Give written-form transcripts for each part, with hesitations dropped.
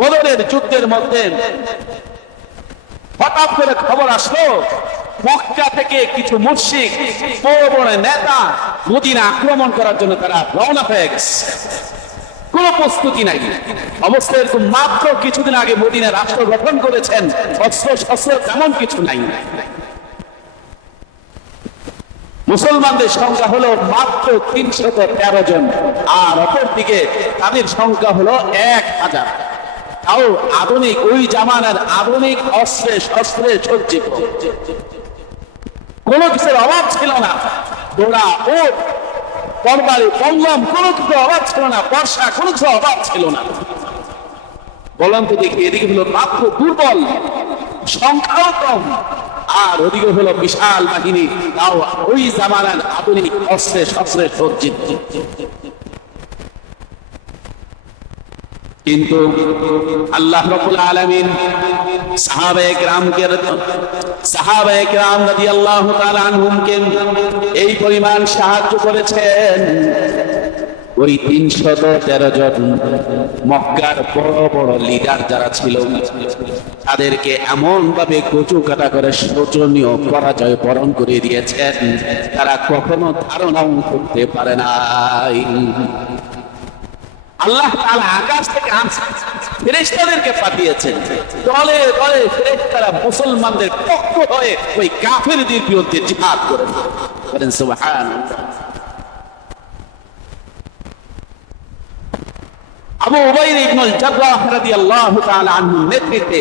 বদরের যুদ্ধের মধ্যে হঠাৎ করে খবর আসলো মক্কা থেকে কিছু মুশরিক বড় বড় নেতা মদিনা আক্রমণ করার জন্য তারা রওনা হয়ে গেছে। কোনো প্রস্তুতি নাই। অবস্থা এরকম, মাত্র কিছুদিন আগে মদিনা রাষ্ট্র গঠন করেছেন, অস্ত্র শস্ত্র তেমন কিছু নাই। মুসলমানদের সংখ্যা হলো মাত্র 313 জন, আর অপরদিকে তাদের সংখ্যা হলো 1000। তাও আধুনিক, ওই জামানার আধুনিক অস্ত্রে শস্ত্রে সজ্জিত, কোনো কিছুর অভাব ছিল না। ঘোড়া, উট, তরবারি, পল্লম, কোনো কিছু অভাব ছিল না। বর্ষা, কোনো কিছু অভাব ছিল না। বললাম তো দেখি, এদিকে হলো মাত্র দুর্বল, সংখ্যাও কম, আর ওদিকে হলো বিশাল বাহিনী, তাও ওই জামানার আধুনিক অস্ত্রে শস্ত্রে সজ্জিত। কিন্তু আল্লাহ রাব্বুল আলামিন সাহাবায়ে কেরাম রাদিয়াল্লাহু তাআলা আনহুমকে এই পরিমাণ সাহায্য করেছেন। ওই 313 জন মক্কার বড় বড় লিডার যারা ছিল, তাদেরকে এমন ভাবে কচু কাটা করে শোচনীয় পরাজয় বরণ করে দিয়েছেন, তারা কখনো ধারণাও করতে পারে নাই। আল্লাহ তাআলা আকাশ থেকে ফেরেশতাদেরকে পাঠিয়েছেন, দলে দলে ফেরেশতারা মুসলমানদের পক্ষ হয়ে ওই কাফেরদের বিরুদ্ধে জিহাদ করেন। সুবহানাল্লাহ। আবু উবাইদা ইবনুল জাররাহ রাদিয়াল্লাহু তাআলা আনহু নেতৃত্বে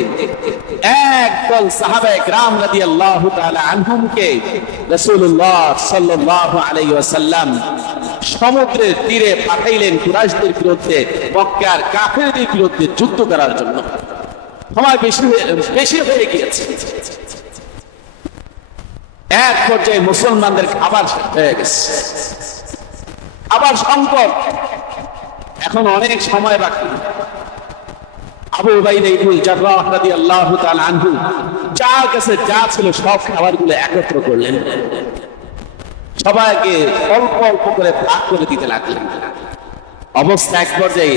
একদল সাহাবায়ে কেরাম রাদিয়াল্লাহু তাআলা আনহুমকে রাসূলুল্লাহ সাল্লাল্লাহু আলাইহি ওয়াসাল্লাম সমুদ্রের তীরে পাঠাইলেন কুরাইশদের বিরুদ্ধে, মক্কার কাফেরদের বিরুদ্ধে যুদ্ধ করার জন্য। সময় বেশি হয়ে গিয়েছে। এক পর্যায়ে মুসলমানদের খাবার শেষ হয়ে গেছে, আবার সংকট, এখন অনেক সময় বাকি। আবু উবাইদা ইবনুল জাররাহ রাদিয়াল্লাহু তাআলা আনহু যার কাছে যা ছিল সব খাবারগুলো একত্র করলেন, সবাইকে অল্প অল্প করে ভাগ করে দিতে লাগলেন। অবস্থা এক পর্যায়ে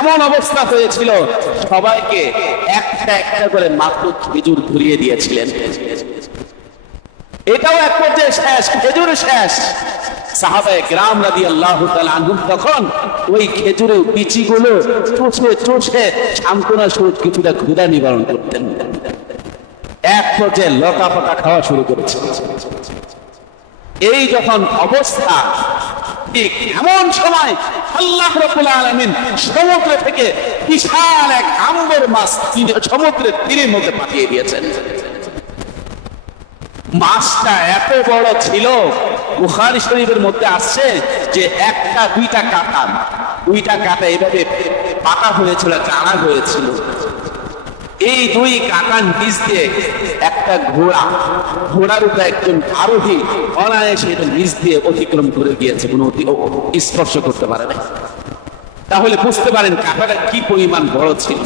এমন অবস্থা হয়েছিল, সবাইকে একটা একটা করে মাত্র খেজুর ধরিয়ে দিয়েছিলেন। এটাও এক পর্যায়ে শেষ, খেজুর শেষ। সাহাবায়ে কেরাম রাদিয়াল্লাহু তাআলা আনহুম তখন ওই খেজুরের বিচিগুলো চুষে চুষে সান্ত্বনা স্বরূপ কিছুটা ক্ষুধা নিবারণ করতেন। এক পর্যায়ে লতা পাতা খাওয়া শুরু করেছে। এই যখন অবস্থা, ঠিক এমন সময় আল্লাহ রাব্বুল আলামিন সমুদ্র থেকে বিশাল এক আম্বর মাছ সমুদ্রের তীরের মধ্যে পাঠিয়ে দিয়েছেন। মাছটা এত বড় ছিল, বুখারী শরীফের মধ্যে আসছে যে একটা দুইটা কাঁটা এভাবে পাতা হয়েছিল, চারা হয়েছিল। এই দুই কাঁটার নিচ দিয়ে একটা ঘোড়ার উপরে একজন আরোহী অনায়াসে এটা নিচ দিয়ে অতিক্রম করে গিয়েছে, কোনো স্পর্শ করতে পারে না। তাহলে বুঝতে পারেন কাঁটাটা কি পরিমাণ বড় ছিল।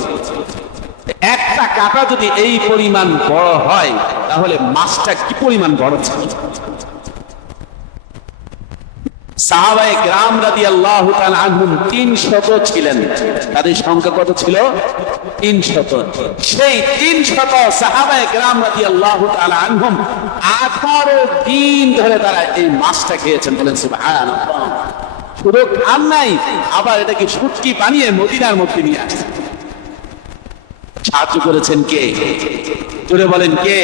একটা কাঁটা যদি এই পরিমাণ বড় হয়, তাহলে মাছটা কি পরিমাণ বড় ছিল। সাহাবায়ে কেরাম রাদিয়াল্লাহু তাআলা আনহুম 300 ছিলেন। তাদের সংখ্যা কত ছিল? 300। সেই 300 সাহাবায়ে কেরাম রাদিয়াল্লাহু তাআলা আনহুম 18 দিন ধরে তারা এই মাছটা খেয়েছেন। বলেন সুবহানাল্লাহ। শুধু খান নাই, আবার এটাকে শুটকি বানিয়ে মদিনার মধ্যে নিয়ে আসছেন। সাহায্য করেছেন কে? জোরে বলেন কে?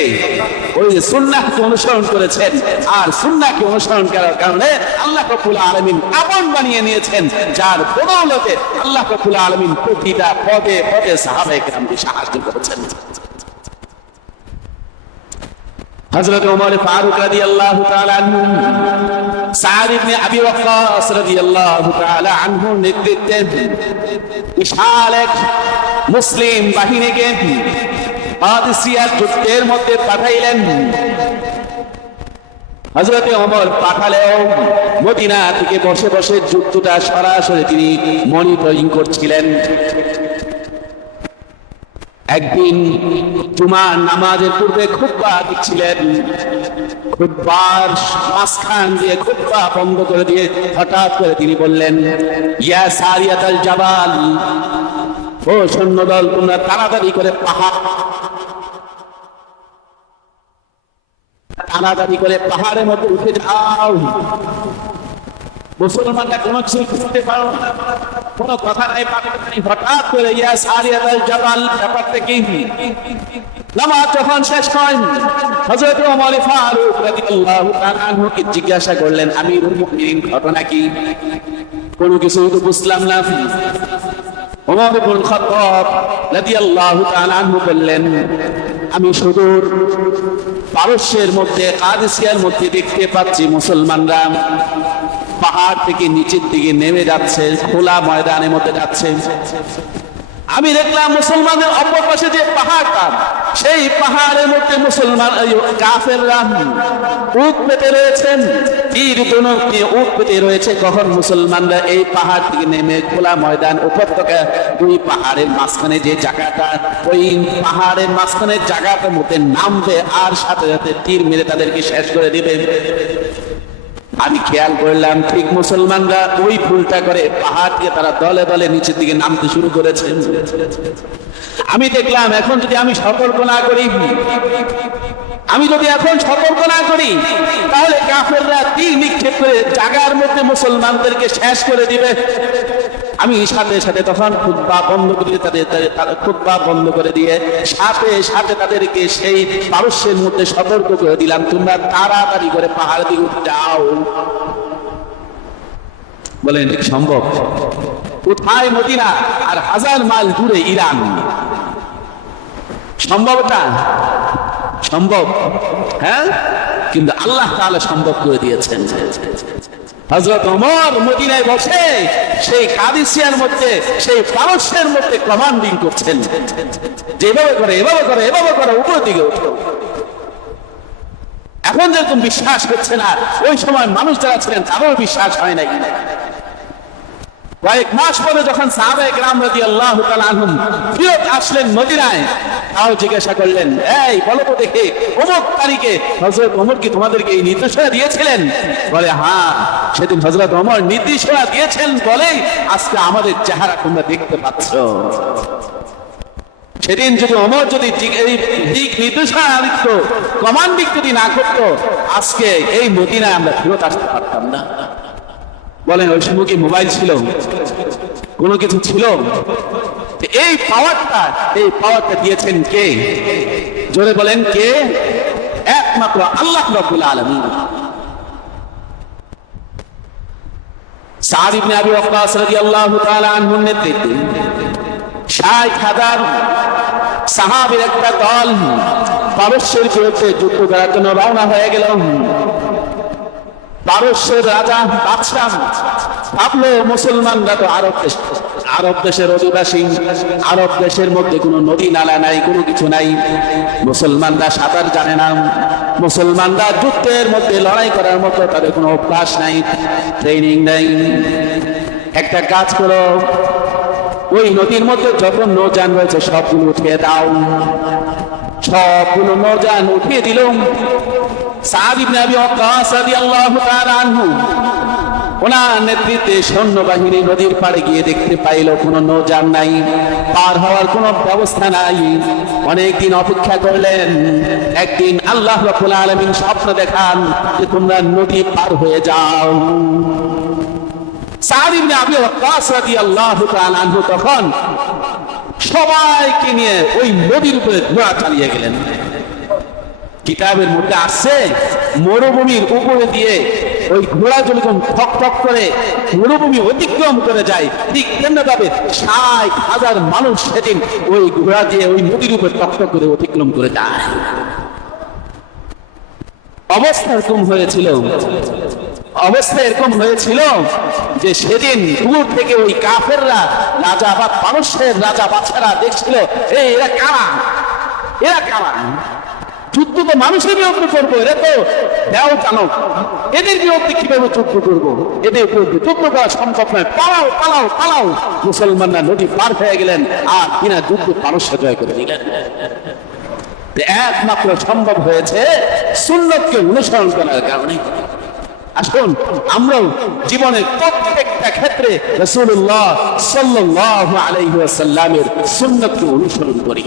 ওই সুন্নাহকে অনুসরণ করেছেন, আর সুন্নাহকে অনুসরণ করার কারণে আল্লাহ রাব্বুল আলামিন আপন বানিয়ে নিয়েছেন, যার বদৌলতে আল্লাহ রাব্বুল আলামিন প্রতিটা পদে পদে সাহাবায়ে কেরামকে সাহায্য করেছেন। হযরত ওমর ফারুক রাদিয়াল্লাহু তাআলা আনহু, সাদ ইবনে আবি ওয়াক্কাস রাদিয়াল্লাহু তাআলা আনহু নেতৃত্বে বিশাল এক মুসলিম বাহিনীকে কাদিসিয়ার যুদ্ধের মধ্যে পাঠাইলেন। হযরত ওমর পাঠালেও মদিনা থেকে বসে বসে যুদ্ধটা সরাসরি তিনি মনিটরিং করছিলেন। একদিন জুমার নামাজের পূর্বে খুতবা দিচ্ছিলেন, খুতবার মাঝখান দিয়ে খুতবা বন্ধ করে দিয়ে হঠাৎ করে তিনি বললেন, ইয়া সারিয়াতাল জাবাল, ও সৈন্যদল, তোমরা তাড়াতাড়ি করে পাহাড়ের মধ্যে উঠে যাও। মুসলমানরা কোনো কিছু করতে পারো না, কোনো কথা নাই, হঠাৎ করে ইয়া সারিয়াতুল জাবাল, ব্যাপারটা কি? নামাজ যখন শেষ হয়, হযরত ওমর ফারুক রাদিয়াল্লাহু তাআলা আনহুকে জিজ্ঞাসা করলেন, আমিরুল মুমিনিন, ঘটনা কি? কোনো কিছু তো বুঝলাম না। ওমর ইবনুল খাত্তাব রাদিয়াল্লাহু তাআলা আনহু বললেন, আমি সুদূর পারস্যের মধ্যে, কাদিসিয়ার মধ্যে দেখতে পাচ্ছি মুসলমানরা পাহাড় থেকে নিচের দিকে নেমে যাচ্ছে, খোলা ময়দানের মধ্যে যাচ্ছে। আমি দেখলাম মুসলমানদের অপর পাশে যে পাহাড়টা, সেই পাহাড়ের মধ্যে মুসলমান কাফেররা উট পেতে রয়েছেন, তীর ধনুক নিয়ে উট পেতে রয়েছে। কখন মুসলমানরা এই পাহাড় থেকে নেমে খোলা ময়দান, উপত্যকা, দুই পাহাড়ের মাঝখানে যে জায়গাটা, ওই পাহাড়ের মাঝখানে জায়গাটার মধ্যে নামবে আর সাথে সাথে তীর মেরে তাদেরকে শেষ করে দিবে। আমি খেয়াল করলাম ঠিক মুসলমানরা ওই ভুলটা করে পাহাড় থেকে তারা দলে দলে নিচের দিকে নামতে শুরু করেছে। আমি দেখলাম এখন যদি আমি সতর্ক না করি, তাহলে কাফেররা তীর নিক্ষেপ করে জায়গার মধ্যে মুসলমানদেরকে শেষ করে দিবে। আমি সাথে সাথে তখন খুতবা বন্ধ করে খুতবা বন্ধ করে দিয়ে সাথে সাথে তাদেরকে সেই পারস্যের মধ্যে সতর্ক করে দিলাম, তোমরা তাড়াতাড়ি করে পাহাড় দিকে উঠে যাও। বলেন ঠিক সম্ভব? কোথায় মদিনা আর 1000 মাইল দূরে ইরান। সম্ভবটা সম্ভব, হ্যাঁ, কিন্তু আল্লাহ তাআলা সম্ভব করে দিয়েছেন। হযরত ওমর মদিনায় বসে সেই কাদিসিয়ার মধ্যে, সেই পারস্যের মধ্যে কমান্ডিং করছেন, যেভাবে করে এভাবে করে এভাবে করে উপর দিকে উঠো। এখন যেরকম বিশ্বাস হচ্ছে না, ওই সময় মানুষ যারা ছিলেন তাদেরও বিশ্বাস হয় নাই। কয়েক মাস পরে যখন সাহাবায়ে কেরাম রাদিয়াল্লাহু তাআলা আনহুম ফিরত আসলেন মদিনায়, তাও জিজ্ঞাসা করলেন, এই বলো তো দেখে, অমুক তারিখে হযরত ওমর কি তোমাদেরকে এই নির্দেশনা দিয়েছিলেন? বলে, হ্যাঁ, সেদিন হযরত ওমর নির্দেশনা দিয়েছেন বলেই আজকে আমাদের চেহারা তোমরা দেখতে পাচ্ছ। সেদিন যদি ওমর যদি এই দিক নির্দেশনা দিত, কমান্ডিং যদি না করতো, আজকে এই মদিনায় আমরা ফিরত আসতে পারতাম না। বলেন, ওই সময় কি মোবাইল ছিল? কোনো কিছু ছিল? এই পাওয়ারটা দিয়েছেন কে? জোরে বলেন, কে? একমাত্র আল্লাহ রাব্বুল আলামিন। সাদ ইবনে আবি ওয়াক্কাস রাদিয়াল্লাহু তাআলা আনহুর নেতৃত্বে 60,000 সাহাবীর একটা দল পারস্যের বিরুদ্ধে যুদ্ধ করার জন্য রওনা হয়ে গেল। পারস্যের রাজা বাদশাহ ভাবলো মুসলমানরা তো আরব দেশের অধিবাসী, আরব দেশের মধ্যে কোনো নদী নালা নাই, কোনো কিছু নাই, মুসলমানরা সাঁতার জানে না, মুসলমানরা যুদ্ধের মধ্যে লড়াই করার মতো তাদের কোনো অভ্যাস নাই, ট্রেনিং নাই। একটা কাজ করো, ওই নদীর মধ্যে যত নৌযান রয়েছে সবগুলো উঠিয়ে দাও। সবগুলো নৌযান উঠিয়ে দিল। সাদ ইবনে আবি ওয়াক্কাস রাদিয়াল্লাহু তাআলা আনহু ওনার নেতৃত্বে সৈন্যবাহিনী নদীর পাড়ে গিয়ে দেখতে পাইল কোনো নৌযান নাই, পার হওয়ার কোনো ব্যবস্থা নাই। অনেকদিন অপেক্ষা করলেন। একদিন আল্লাহ রাব্বুল আলামিন স্বপ্ন দেখান যে তোমরা নদী পার হয়ে যাও। সাদ ইবনে আবি ওয়াক্কাস রাদিয়াল্লাহু তাআলা আনহু তখন সবাইকে নিয়ে ওই নদীর উপরে ঘোড়া চালিয়ে গেলেন। কিতাবের মধ্যে আসছে মরুভূমির উপরে দিয়ে ওই ঘোড়া যখন ঠক ঠক করে মরুভূমি অতিক্রম করে যায়, ঠিক তেমনিভাবে 60,000 মানুষ সেদিন ওই ঘোড়া দিয়ে ওই নদীর উপরে ঠক ঠক করে অতিক্রম করে যায়। অবস্থা এরকম হয়েছিল যে সেদিন দূর থেকে ওই কাফেররা রাজা বা পারস্যের রাজা বাদশারা দেখছিল, এরা কারা, যুদ্ধ তো মানুষের বিরুদ্ধে করবো, এরা তো দেও চালক, এদের বিরুদ্ধে কিভাবে যুদ্ধ করবো? এদের বিরুদ্ধে যুদ্ধ করা সম্ভব নয়, পালাও পালাও পালাও। মুসলমানরা নদী পার হয়ে গেলেন আর কিনা যুদ্ধ পারস্য জয় করে দিলেন। একমাত্র সম্ভব হয়েছে সুন্নতকে অনুসরণ করার কারণে। আসুন আমরাও জীবনের প্রত্যেকটা ক্ষেত্রে রাসূলুল্লাহ সাল্লাল্লাহু আলাইহি ওয়াসাল্লামের সুন্নাতকে অনুসরণ করি।